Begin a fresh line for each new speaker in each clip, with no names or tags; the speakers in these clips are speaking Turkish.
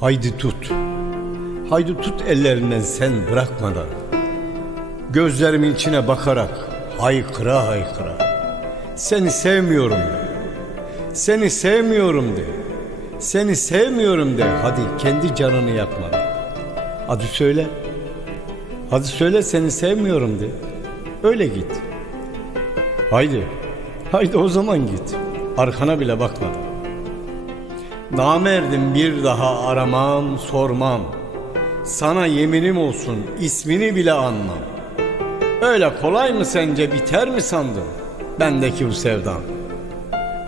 Haydi tut. Haydi tut ellerinden sen bırakmadan. Gözlerimin içine bakarak haykıra haykıra. Seni sevmiyorum de. Seni sevmiyorum de. Seni sevmiyorum de. Hadi kendi canını yakmadan. Hadi söyle. Hadi söyle seni sevmiyorum de. Öyle git. Haydi. Haydi o zaman git. Arkana bile bakmadan. Namerdim bir daha aramam, sormam. Sana yeminim olsun, ismini bile anmam. Öyle kolay mı sence biter mi sandın? Bendeki bu sevdan.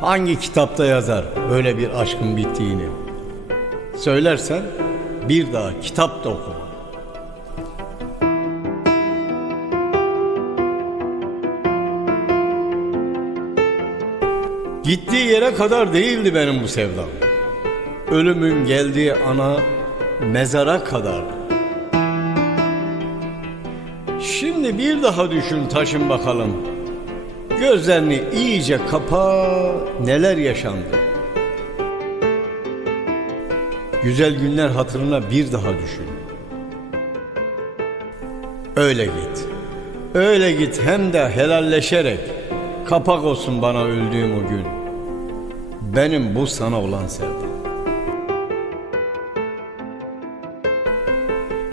Hangi kitapta yazar böyle bir aşkın bittiğini? Söylersen bir daha kitap da okuma. Gittiği yere kadar değildi benim bu sevdam. Ölümün geldiği ana mezara kadar. Şimdi bir daha düşün taşın bakalım. Gözlerini iyice kapa neler yaşandı. Güzel günler hatırına bir daha düşün. Öyle git. Öyle git hem de helalleşerek. Kapak olsun bana öldüğüm o gün. Benim bu sana olan sevdam.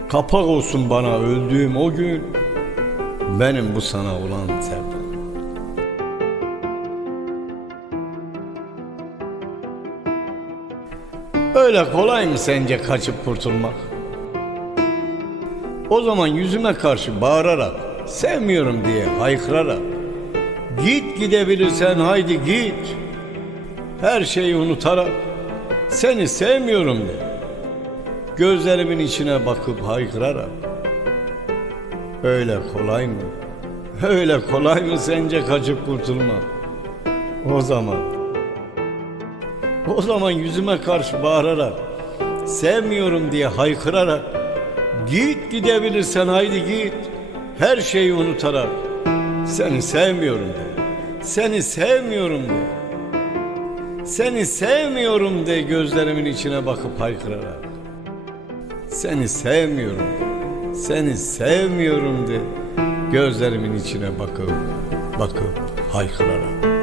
Kapak olsun bana öldüğüm o gün. Benim bu sana olan sevdam. Öyle kolay mı sence kaçıp kurtulmak? O zaman yüzüme karşı bağırarak, sevmiyorum diye haykırarak, git gidebilirsen haydi git. Her şeyi unutarak, seni sevmiyorum de. Gözlerimin içine bakıp haykırarak, öyle kolay mı? Öyle kolay mı sence kaçıp kurtulmak? O zaman o zaman yüzüme karşı bağırarak, sevmiyorum diye haykırarak, git gidebilirsen haydi git, her şeyi unutarak, seni sevmiyorum de, seni sevmiyorum de, seni sevmiyorum de gözlerimin içine bakıp haykırarak, seni sevmiyorum seni sevmiyorum de, gözlerimin içine bakıp, bakıp haykırarak.